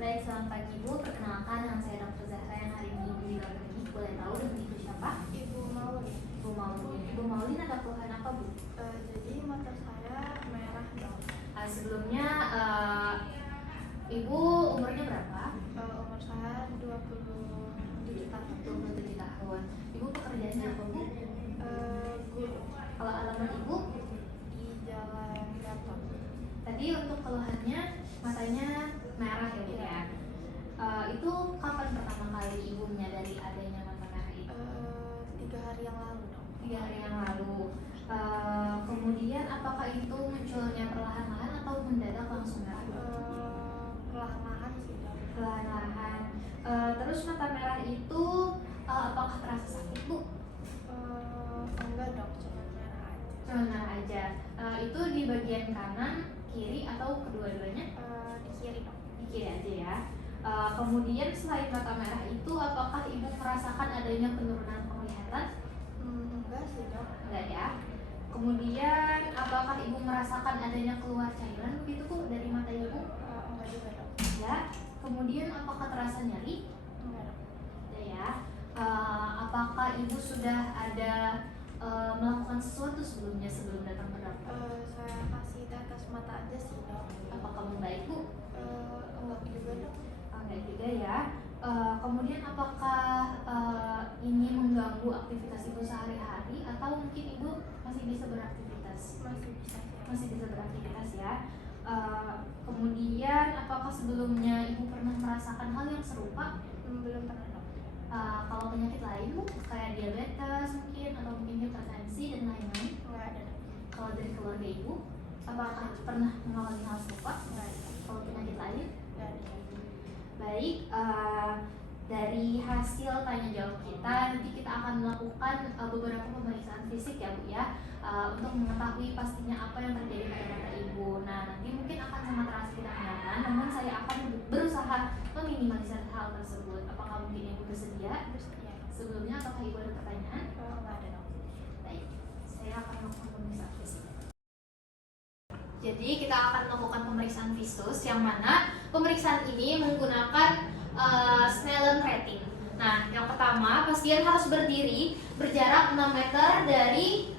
Baik, selamat pagi Bu. Perkenalkan, nama saya Dr. Zahra yang hari ini di lagi. Boleh tahu dengan Ibu siapa? Ibu Maulin. Ibu Maulin. Ibu Maulin ada keluhan apa Bu? Jadi mata saya merah dong. Sebelumnya Ibu umurnya berapa? Umur saya 27 tahun. 27 tahun. Ibu pekerjaannya apa Bu? Guru Kalau alamat Ibu? di Jalan Gatot. Tadi untuk keluhannya matanya merah ya Bu ya. Itu kapan pertama kali Ibu menyadari adanya mata merah itu? 3 hari yang lalu dong. 3 hari yang lalu. Kemudian apakah itu munculnya perlahan-lahan atau mendadak langsung merah? Perlahan-lahan sih dong. Perlahan-lahan. Terus mata merah itu apakah terasa sakit Bu? Enggak dong, cuma merah aja. Cuma merah aja. Itu di bagian kanan, kiri atau kedua-duanya? Di kiri dong. Di kiri aja ya. Kemudian selain mata merah itu, apakah Ibu merasakan adanya penurunan penglihatan? Enggak sih dong. Enggak ya. Kemudian apakah Ibu merasakan adanya keluar cairan begitu Bu dari mata Ibu? Enggak juga dong. Ya. Kemudian apakah terasa nyeri? Enggak dong. Ya. Apakah Ibu sudah ada melakukan sesuatu sebelum datang ke dokter? Saya kasih tetes mata aja sih dong. Apakah membaik Bu? Enggak juga dong. Enggak juga ya. Kemudian apakah ini mengganggu aktivitas Ibu sehari-hari atau mungkin Ibu masih bisa beraktivitas? Masih bisa sih. Masih bisa beraktivitas ya. Kemudian apakah sebelumnya Ibu pernah merasakan hal yang serupa? Belum pernah dong. Kalau penyakit lain Bu, kayak diabetes mungkin atau mungkin hipertensi dan lain-lain? Enggak ada dong. Kalau dari keluarga Ibu, apakah pernah mengalami hal serupa? Enggak ada. Kalau penyakit lain? Enggak ada. Baik, dari hasil tanya jawab kita, nanti kita akan melakukan beberapa pemeriksaan fisik ya Bu ya, untuk mengetahui pastinya apa yang terjadi pada mata Ibu. Nah, nanti mungkin akan sangat terasa tidak kelihatan, namun saya akan berusaha meminimalisir hal tersebut. Apakah mungkin Ibu bersedia? Bersedia. Sebelumnya, apakah Ibu ada pertanyaan? Enggak ada dong. Baik, saya akan melakukan pemeriksaan fisik. Jadi kita akan melakukan pemeriksaan visus, yang mana pemeriksaan ini menggunakan Snellen rating. Nah, yang pertama pasien harus berdiri berjarak 6 meter dari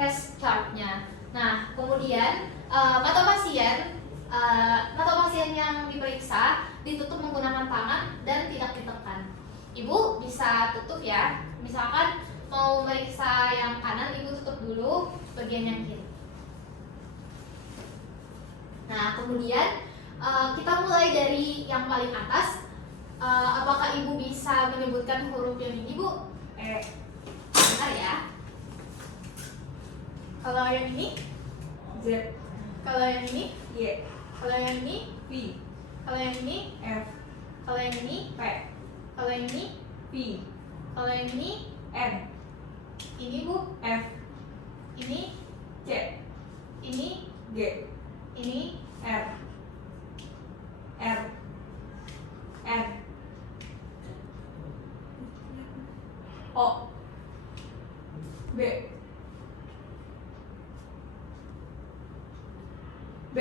test chartnya. Nah, kemudian mata pasien yang diperiksa ditutup menggunakan tangan dan tidak ditekan. Ibu bisa tutup ya. Misalkan mau meriksa yang kanan, Ibu tutup dulu bagian yang kiri. Nah, kemudian kita mulai dari yang paling atas. Apakah Ibu bisa menyebutkan huruf yang ini Bu? Bentar ya. Kalau yang ini Z, Kalau yang ini Y, Kalau yang ini P, Kalau yang ini F, Kalau yang ini P, Kalau yang ini P, Kalau yang ini N, Ini Bu. F, Ini C, Ini G, Ini R, R, N, O, B, B.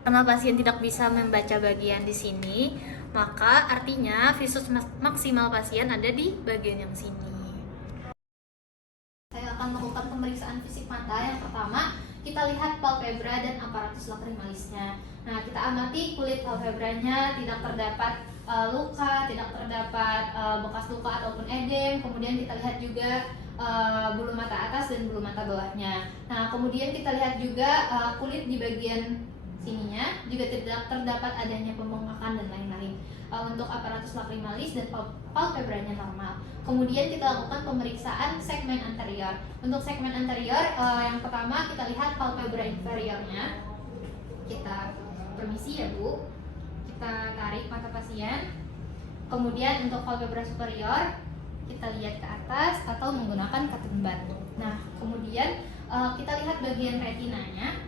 Karena pasien tidak bisa membaca bagian di sini, maka artinya visus maksimal pasien ada di bagian yang sini. Saya akan melakukan pemeriksaan fisik mata. Yang pertama, kita lihat palpebra dan aparatus lakrimalisnya. Nah, kita amati kulit palpebranya tidak terdapat luka, tidak terdapat bekas luka ataupun edem. Kemudian kita lihat juga bulu mata atas dan bulu mata bawahnya. Nah, kemudian kita lihat juga kulit di bagian sininya juga tidak terdapat adanya pembengkakan dan lain-lain. Untuk aparatus lacrimalis dan palpebranya normal. Kemudian kita lakukan pemeriksaan segmen anterior. Untuk segmen anterior, yang pertama kita lihat palpebra inferiornya. Kita permisi ya Bu. Kita tarik mata pasien. Kemudian untuk palpebra superior kita lihat ke atas atau menggunakan cotton bud. Nah, kemudian kita lihat bagian retinanya,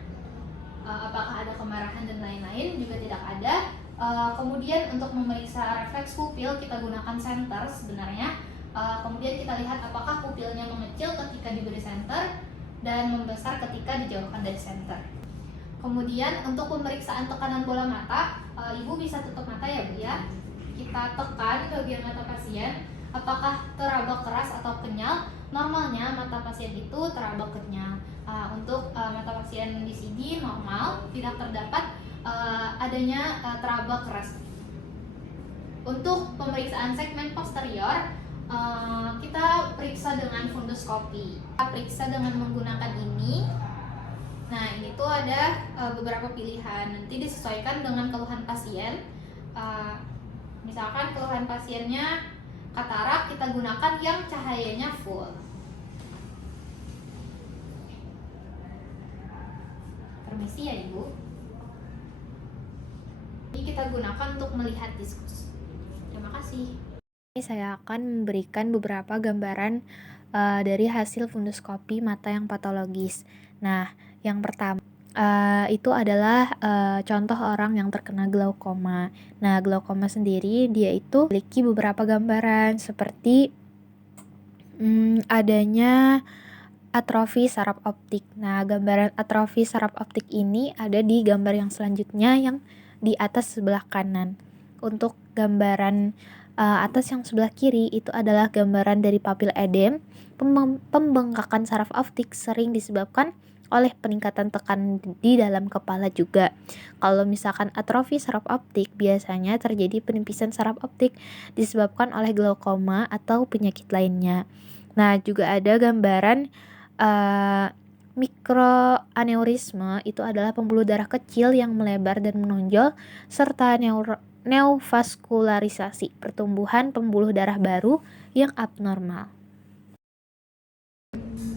apakah ada kemarahan dan lain-lain, juga tidak ada. Kemudian untuk memeriksa refleks pupil kita gunakan center sebenarnya. Kemudian kita lihat apakah pupilnya mengecil ketika diberi center dan membesar ketika dijauhkan dari center. Kemudian untuk pemeriksaan tekanan bola mata, ibu bisa tutup mata ya Bu ya. Kita tekan bagian mata pasien, apakah teraba keras atau kenyal. Normalnya mata pasien itu teraba kenyal. Untuk mata pasien di sini normal, tidak terdapat adanya teraba keras. Untuk pemeriksaan segmen posterior, kita periksa dengan fundoskopi. Kita periksa dengan menggunakan ini. Nah, ini tuh ada beberapa pilihan. Nanti disesuaikan dengan keluhan pasien. Misalkan keluhan pasiennya katarak, kita gunakan yang cahayanya full. Permisi ya Ibu. Ini kita gunakan untuk melihat diskus. Terima kasih. Ini saya akan memberikan beberapa gambaran dari hasil fundoskopi mata yang patologis. Nah, yang pertama itu adalah contoh orang yang terkena glaukoma. Nah, glaukoma sendiri dia itu memiliki beberapa gambaran seperti adanya atrofi saraf optik. Nah, gambaran atrofi saraf optik ini ada di gambar yang selanjutnya yang di atas sebelah kanan. Untuk gambaran atas yang sebelah kiri itu adalah gambaran dari papil edem. Pembengkakan saraf optik sering disebabkan oleh peningkatan tekanan di dalam kepala juga. Kalau misalkan atrofi saraf optik, biasanya terjadi penipisan saraf optik disebabkan oleh glaukoma atau penyakit lainnya. Nah, juga ada gambaran mikroaneurisme, itu adalah pembuluh darah kecil yang melebar dan menonjol, serta neovaskularisasi, pertumbuhan pembuluh darah baru yang abnormal.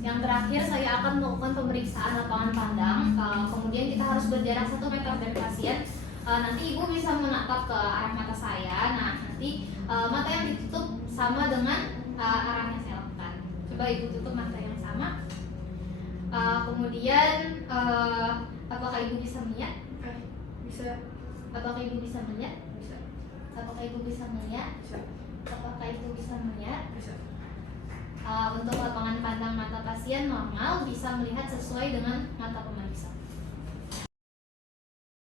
Yang terakhir saya akan melakukan pemeriksaan lapangan pandang. Kemudian kita harus berjarak 1 meter dari pasien. Nanti ibu bisa menatap ke arah mata saya. Nah, nanti mata yang ditutup sama dengan arah yang saya lakukan. Coba ibu tutup mata yang sama. Kemudian apakah ibu bisa melihat? Bisa. Apakah ibu bisa melihat? Bisa. Apakah ibu bisa melihat? Bisa. Apakah ibu bisa melihat? Bisa. Untuk lapangan pandang mata pasien normal, bisa melihat sesuai dengan mata pemeriksa.